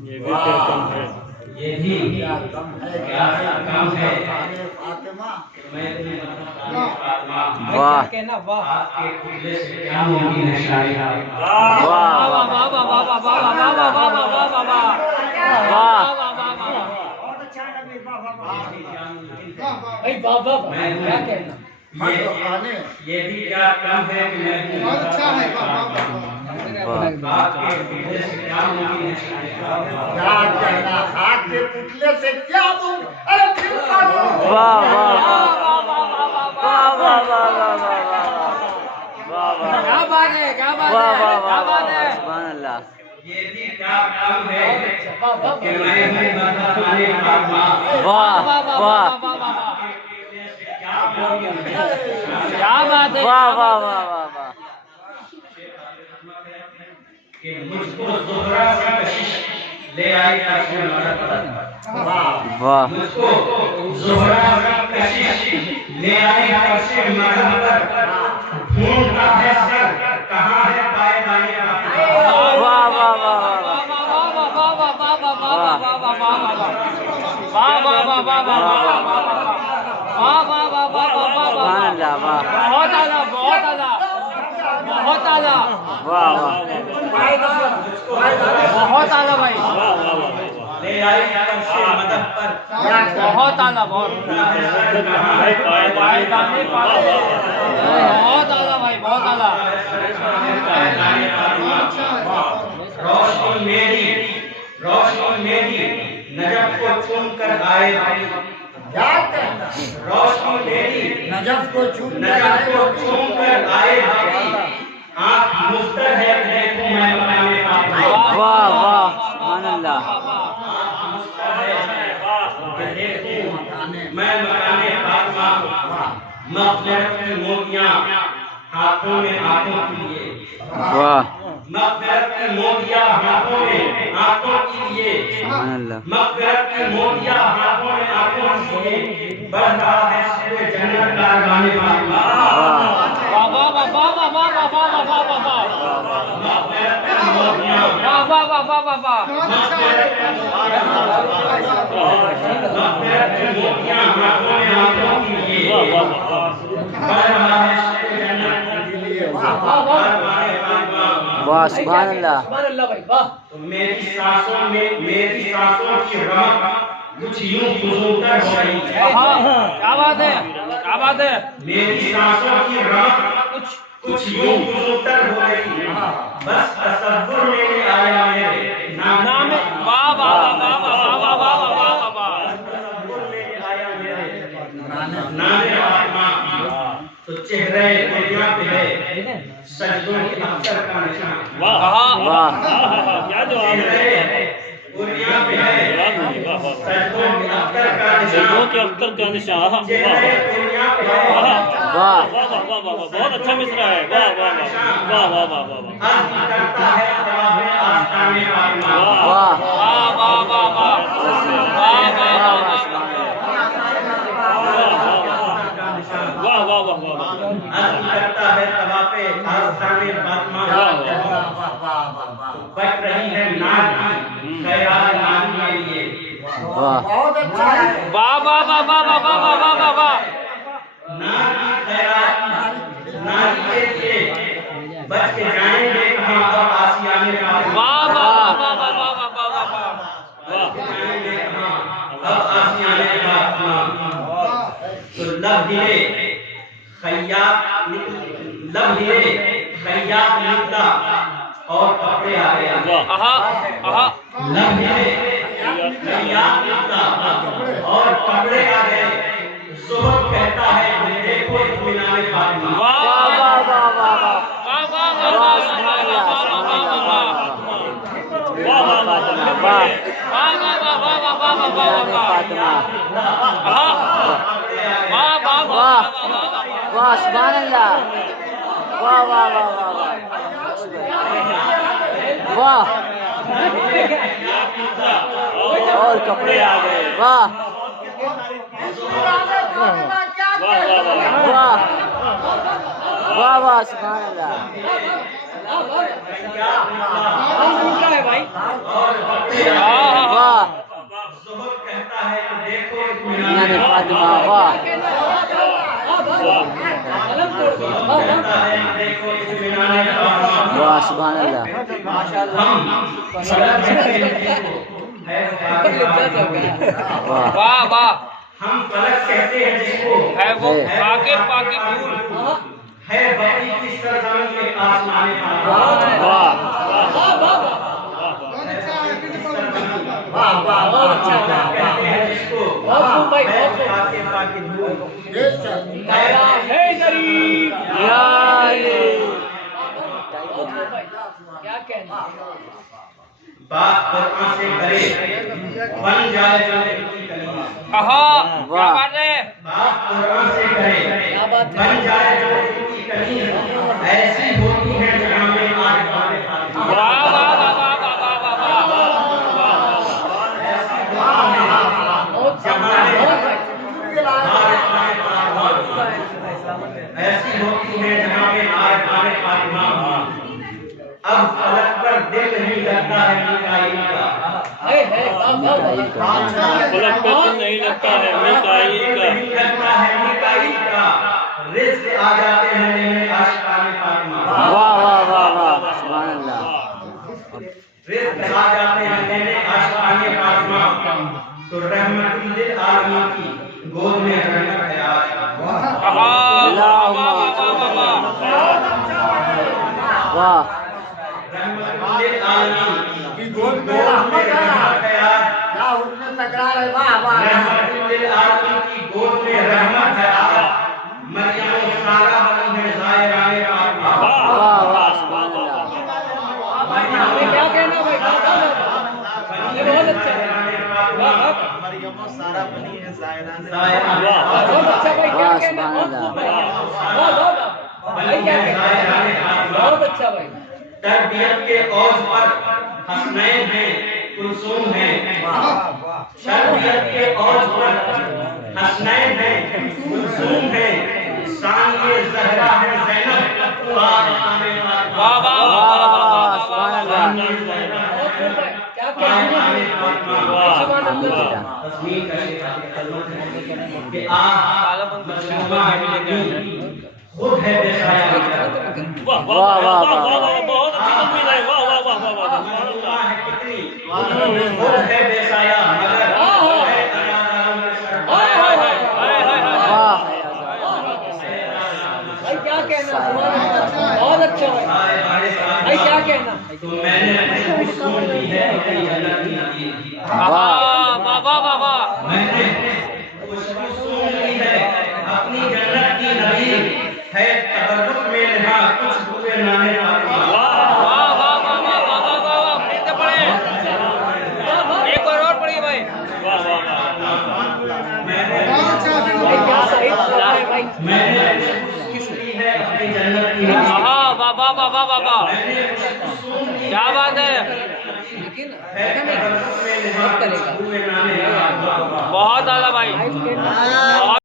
یہ بھی کیا کم ہے، یہ بھی کیا کم ہے واہ آپ کے قبلے سے کیا ممکن ہے شاعری واہ یہ بھی کیا کم ہے کہ میں بہت اچھا ہے، آپ کے قبلے سے کیا ممکن ہے شاعری کیا کہنا ہاتھ کے پتلے سے کیا دوں؟ ارے پھر پڑھو۔ واہ واہ واہ واہ واہ واہ کیا بات ہے، کیا بات ہے، کیا بات ہے۔ سبحان اللہ یہ بھی کیا کم ہے کہ میں بھی مددگارِ پاک واہ واہ کیا بات ہے، واہ واہ واہ واہ واہ کہ مجھ کو زہرا سے کشش لے آئی اپنے مدد پر واہ مجھ کو زہرا سے کشش لے آئی اپنے مدد پر ڈھونڈتا ہے سر کہاں ہے پائیدانِ پاک واہ واہ واہ سبحان اللہ واہ بہت اعلیٰ، بہت اعلیٰ، بہت اعلیٰ، واہ واہ بہت اعلیٰ بھائی، لے آئی اپنے مدد پر بہت اعلیٰ، بہت بہت اعلیٰ بھائی، بہت اعلیٰ۔ روشنی میری نجف کو چون کر آئے کیا کہنا روشنی میری نجف کو چھوٹ نجف کو چون کر آئے آنکھ مستر ہے دیکھوں میں مقام پاک واہ واہ سبحان اللہ میں مقام پاک مغفرت کی موتیاں ہاتھوں میں ہاتھوں کے لیے واہ مغفرت کی موتیاں ہاتھوں میں آنکھوں کے لیے سبحان اللہ مغفرت کی موتیاں ہاتھوں میں آنکھوں کے لیے بڑھ رہا ہے سوئے جنت کا گانے واہ واہ سبحان اللہ میری سانسوں کی رمق کچھ یوں گزرتا ہو رہی ہے کیا بات ہے، کیا بات ہے، میری سانسوں کی رمق کچھ یوں گزرتا ہو رہی ہے بس تصور میرے آیا میرے نام واہ واہ واہ واہ واہ واہ واہ واہ۔ تصور میرے آیا میرے نام فاطمہ تو چہرے دنیا پہ ہے سجدوں کے اختر کا نشان واہ کیا جواب ہے، دنیا پہ ہے سجدوں کے اختر کا سجدوں نشان کے اختر کا نشان، واہ چہرے دنیا پہ ہے واہ واہ واہ واہ واہ، بہت اچھا مصرع ہے، واہ واہ واہ واہ واہ واہ واہ عزم کرتا ہے طواف آستان فاطمہ واہ واہ واہ واہ واہ، واہ واہ واہ، واہ واہ واہ واہ، عزم کرتا ہے طواف آستان فاطمہ بچ رہی ہے ناز خیال ناز کے لیے واہ بہت اچھا ہے واہ واہ واہ واہ واہ واہ واہ واہ واہ۔ ناز خیال ناز کے لیے بچ کے جائیں گے کہاں اب آسیان فاطمہ واہ واہ واہ واہ واہ واہ واہ واہ واہ۔ بچ کے جائیں گے کہاں اب آسیان فاطمہ تو لب ہلے خیاط نکلا اور کپڑے آ گیا آہا آہا، لب ہلے خیاط نکلا اور کپڑے آ گئے زہد کہتا ہے دیکھو اطمینان فاطمہ واہ واہ واہ واہ واہ واہ واہ واہ واہ واہ واہ سبحان اللہ سبحان اللہ واہ فاطمہ واہ فاطمہ واہ واہ سبحان اللہ واہ واہ واہ واہ واہ اور کپڑے آ گئے واہ واہ واہ واہ سبحان اللہ واہ زہد کہتا ہے کہ دیکھو میاں نے فاطمہ واہ کہتا ہے کہ دیکھو اطمینان فاطمہ واہ سبحان اللہ واہ واہ واہ ہم فلک کہتے ہیں جس کو ہے وہ پاکے پاکی دھول ہے بقی کی سرزمین کے آسمان پاک واہ کہتے ہیں جس کو ہے پاکے پاکی دھول یا علی بات قرآن سے کرے بن جائے جو ان کی کلمہ کہا کیا واہ بات ہے بات قرآن سے کرے بن جائے جو ان کی کلمہ ایسی ہوتی ہے جہاں میں آج باتیں واہ واہ واہ واہ واہ واہ ایسی ہوتی ہے جہاں میں آج باتیں فاطمہ اب فلک پر دل نہیں لگتا ہے میکائیل کا فلک پہ دل نہیں لگتا ہے میکائیل کا نہیں لگتا ہے میکائیل کا رزق آ جاتے ہیں لینے عاشقان فاطمہ واہ واہ واہ واہ سبحان اللہ رزق آ جاتے ہیں لینے عاشقان فاطمہ تو رحمت للعالمین کی گود میں رحمت ہے آج کہا اللہم واہ رحمت للعالمین کی گود میں رحمت ہے کیا حسن تکرار ہے واہ واہ رحمت للعالمین کی گود میں رحمت ہے آج مریم و سارہ بنی ہے زائران فاطمہ واہ واہ سبحان اللہ واہ سبحان اللہ تربیت کے اوج پر حسنین ہیں کلثوم ہیں تربیت کے اوج پر حسنین ہیں کلثوم ہیں ثانیہ زہرا ہے زینب واہ واہ واہ واہ سبحان اللہ تصویر کا کہ آپ خود ہے بے سایہ واہ واہ واہ واہ واہ بہت اچھی تصویر ہے واہ واہ واہ واہ واہ خود ہے بے سایہ مگر ہے ہائے ہائے ہائے ہائے ہائے واہ تو میں نے اپنی سن لی ہے اپنی جنت کی نبی واہ واہ واہ واہ واہ میں نے خوشبو سن لی ہے اپنی جنت کی نبی ہے تبرک میں رہا کچھ ہوئے نانے فاطمہ واہ واہ واہ واہ واہ واہ واہ پڑھتے پڑھے ایک بار اور پڑھیے بھائی واہ واہ میں نے خوشبو لی ہے اپنی جنت کی نبی ہاں واہ واہ واہ واہ واہ واہ میں نے خوشبو سن لی کیا بات ہے ہے تبرک میں رہا کچھ ہوئے نانے فاطمہ بہت زیادہ بھائی بہت